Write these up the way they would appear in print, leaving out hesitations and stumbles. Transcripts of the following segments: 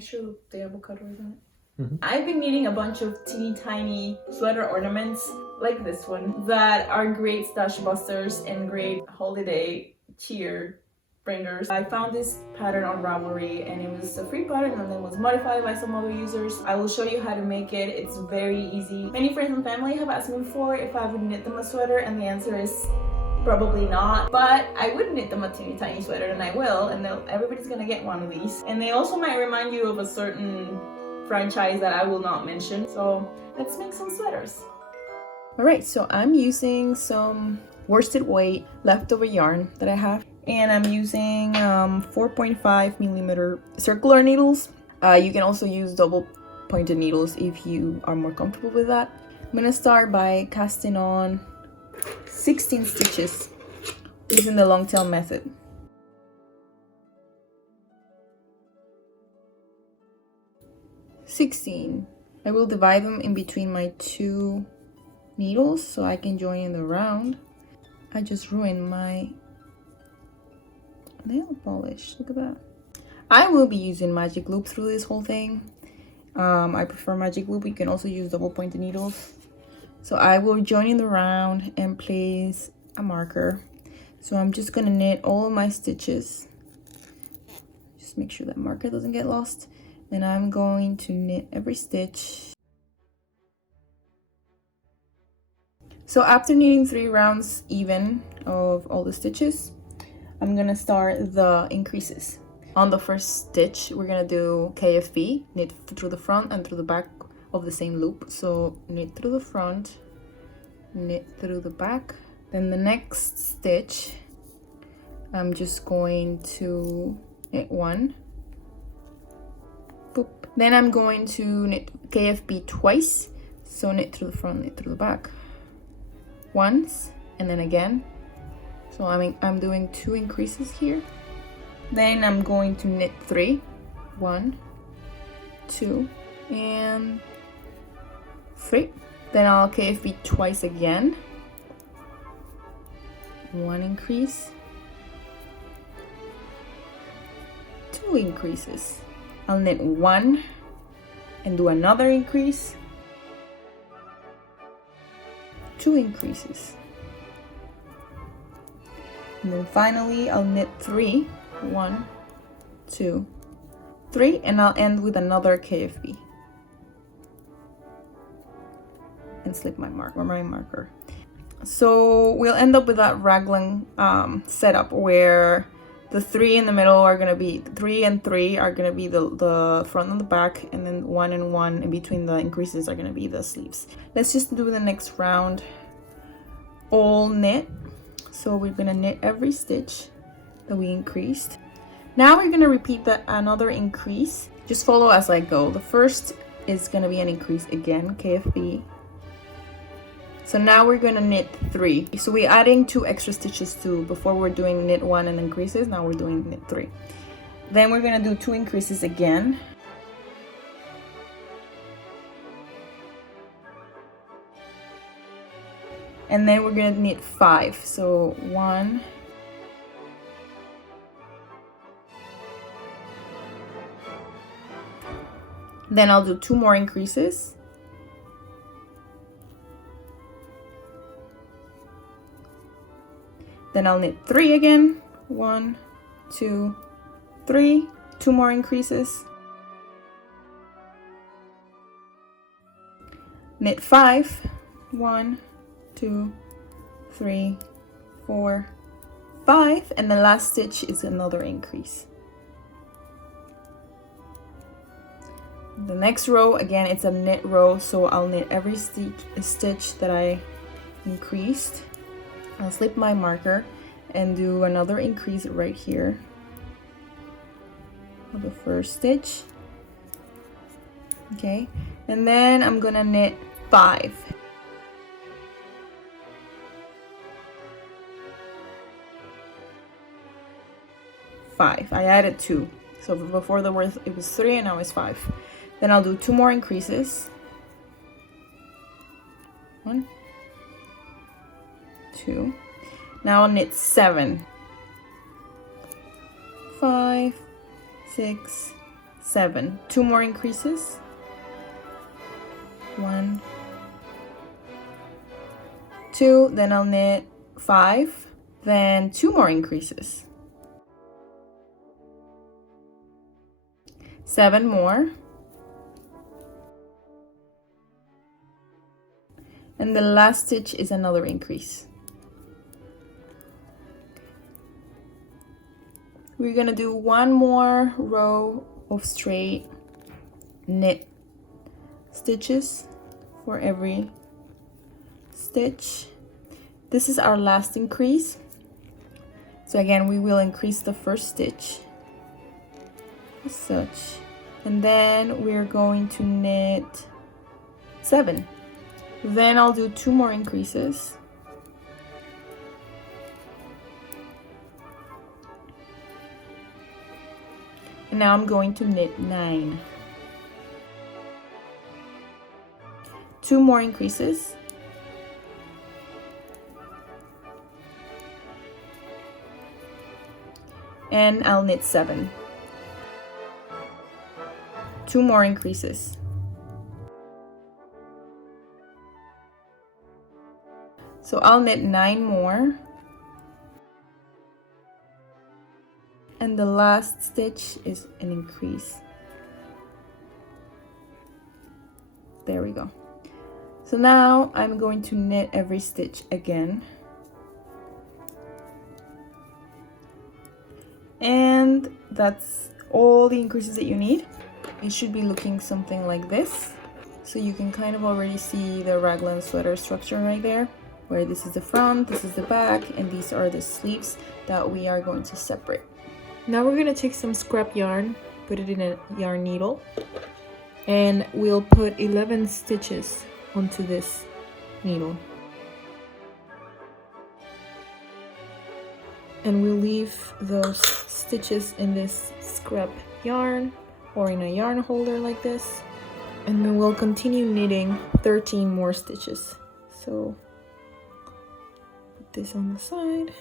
make sure the avocado is in it. I've been knitting a bunch of teeny tiny sweater ornaments like this one that are great stash busters and great holiday cheer bringers. I found this pattern on Ravelry and it was a free pattern and then was modified by some other users. I will show you how to make it. It's very easy. Many friends and family have asked me before if I would knit them a sweater, and the answer is probably not, but I would knit them a teeny tiny sweater, and I will, and everybody's gonna get one of these. And they also might remind you of a certain franchise that I will not mention. So let's make some sweaters. Alright, so I'm using some worsted weight leftover yarn that I have, and I'm using 4.5mm circular needles. You can also use double pointed needles if you are more comfortable with that. I'm gonna start by casting on 16 stitches using the long tail method. I will divide them in between my two needles so I can join in the round. I just ruined my nail polish. Look at that. I will be using magic loop through this whole thing. I prefer magic loop. You can also use double pointed needles. So I will join in the round and place a marker. So I'm just gonna knit all of my stitches. Just make sure that marker doesn't get lost. And I'm going to knit every stitch. So after knitting 3 rounds even of all the stitches, I'm gonna start the increases. On the first stitch, we're gonna do KFB, knit through the front and through the back of the same loop. So knit through the front, knit through the back. Then the next stitch, I'm just going to knit 1. Boop. Then I'm going to knit KFB twice. So knit through the front, knit through the back. Once, and then again. So I'm doing 2 increases here. Then I'm going to knit 3. 1, 2, and 3. Then I'll KFB twice again. 1 increase. 2 increases. I'll knit 1 and do another increase. 2 increases. And then finally I'll knit 3. 1, 2, 3, and I'll end with another KFB. And slip my marker. So we'll end up with that raglan setup where the 3 in the middle are gonna be 3 and 3 are gonna be the front and the back, and then 1 and 1 in between the increases are gonna be the sleeves. Let's just do the next round all knit. So we're gonna knit every stitch that we increased. Now we're gonna repeat another increase. Just follow as I go. The first is gonna be an increase again, KFB. So now we're gonna knit 3. So we're adding 2 extra stitches too. Before we're doing knit 1 and increases, now we're doing knit 3. Then we're gonna do 2 increases again. And then we're gonna knit 5. So 1, then I'll do 2 more increases. Then I'll knit 3 again. 1, 2, 3. 2 more increases. Knit 5. 1, 2, 3, 4, 5. And the last stitch is another increase. The next row, again, it's a knit row, so I'll knit every stitch that I increased. I'll slip my marker and do another increase right here of the first stitch. Okay, and then I'm gonna knit 5. I added 2. So before it was 3 and now it's 5. Then I'll do 2 more increases. 1, 2. Now I'll knit 7. 5, 6, 7. 2 more increases. 1, 2, then I'll knit 5, then 2 more increases. 7 more. And the last stitch is another increase. We're gonna do 1 more row of straight knit stitches for every stitch. This is our last increase. So again, we will increase the first stitch as such, and then we're going to knit 7. Then I'll do 2 more increases. And now I'm going to knit 9. 2 more increases. And I'll knit 7. 2 more increases. So I'll knit 9 more. And the last stitch is an increase. There we go. So now I'm going to knit every stitch again. And that's all the increases that you need. It should be looking something like this. So you can kind of already see the raglan sweater structure right there, where this is the front, this is the back, and these are the sleeves that we are going to separate. Now we're gonna take some scrap yarn, put it in a yarn needle, and we'll put 11 stitches onto this needle. And we'll leave those stitches in this scrap yarn or in a yarn holder like this. And then we'll continue knitting 13 more stitches. So put this on the side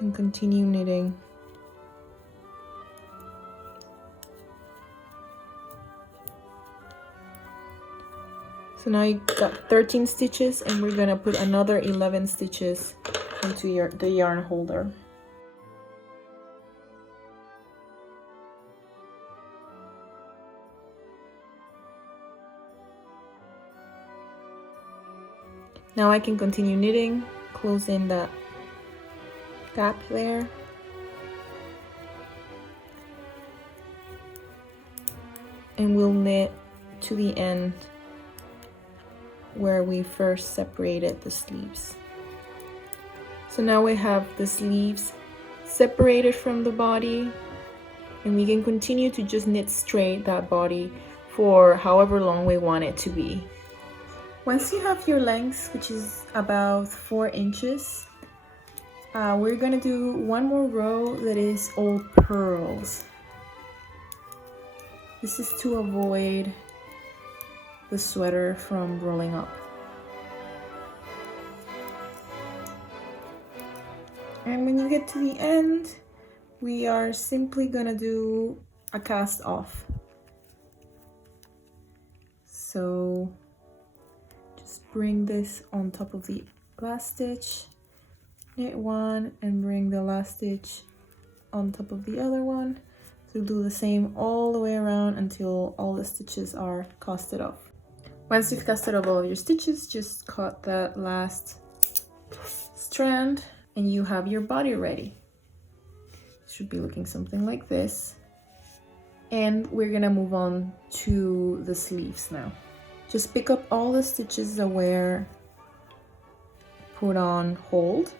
and continue knitting. So now you got 13 stitches, and we're gonna put another 11 stitches into the yarn holder. Now I can continue knitting, close in that gap there. And we'll knit to the end where we first separated the sleeves. So now we have the sleeves separated from the body, and we can continue to just knit straight that body for however long we want it to be. Once you have your length, which is about 4 inches, we're gonna do 1 more row that is all purls. This is to avoid the sweater from rolling up. And when you get to the end, we are simply gonna do a cast off. So just bring this on top of the last stitch, knit 1, and bring the last stitch on top of the other one. So do the same all the way around until all the stitches are casted off. Once you've casted off all of your stitches, just cut that last strand and you have your body ready. It should be looking something like this. And we're gonna move on to the sleeves now. Just pick up all the stitches that were put on hold.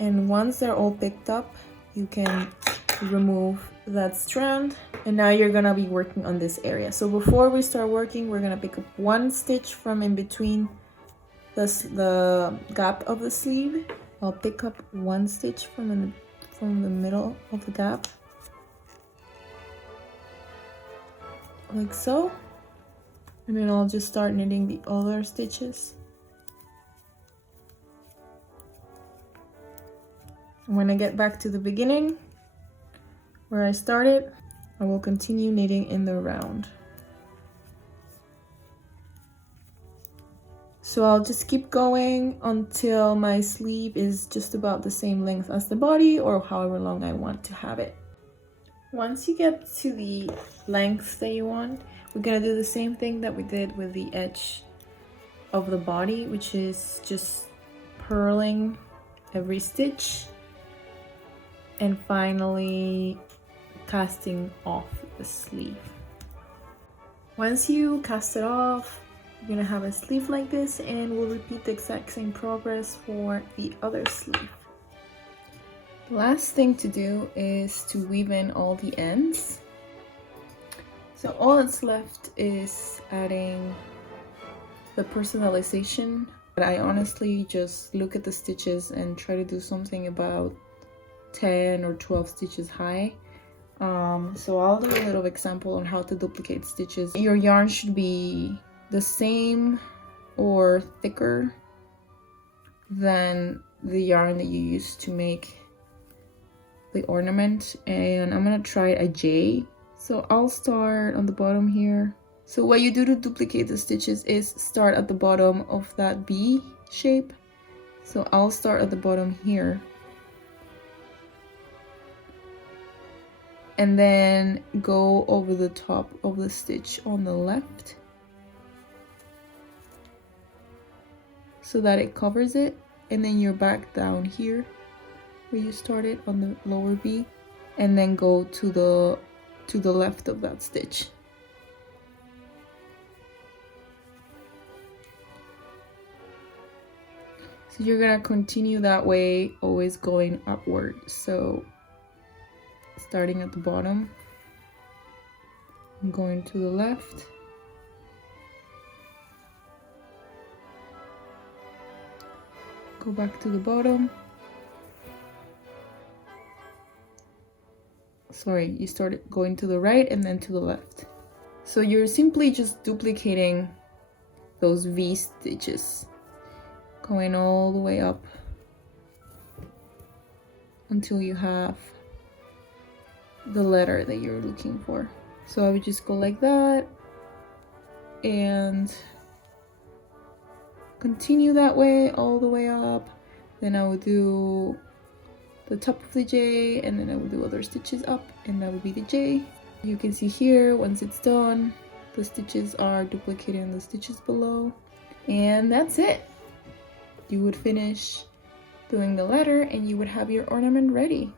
And once they're all picked up, you can remove that strand, and now you're gonna be working on this area. So before we start working, we're gonna pick up 1 stitch from in between the gap of the sleeve. I'll pick up 1 stitch from the middle of the gap, like so, and then I'll just start knitting the other stitches. And when I get back to the beginning, Where I started, I will continue knitting in the round. So I'll just keep going until my sleeve is just about the same length as the body, or however long I want to have it. Once you get to the length that you want, we're gonna do the same thing that we did with the edge of the body, which is just purling every stitch and finally casting off the sleeve. Once you cast it off, you're gonna have a sleeve like this, and we'll repeat the exact same progress for the other sleeve. The last thing to do is to weave in all the ends. So all that's left is adding the personalization. But I honestly just look at the stitches and try to do something about 10 or 12 stitches high. So I'll do a little example on how to duplicate stitches. Your yarn should be the same or thicker than the yarn that you use to make the ornament, and I'm gonna try a J. So I'll start on the bottom here. So what you do to duplicate the stitches is start at the bottom of that B shape. So I'll start at the bottom here. And then go over the top of the stitch on the left so that it covers it, and then you're back down here where you started on the lower B, and then go to the left of that stitch. So you're gonna continue that way, always going upward. So starting at the bottom, I'm going to the left, go back to the bottom. Sorry, you started going to the right and then to the left. So you're simply just duplicating those V stitches, going all the way up until you have the letter that you're looking for. So I would just go like that and continue that way all the way up. Then I would do the top of the J, and then I will do other stitches up, and that will be the J. You can see here, once it's done, the stitches are duplicating the stitches below, and that's it. You would finish doing the letter and you would have your ornament ready.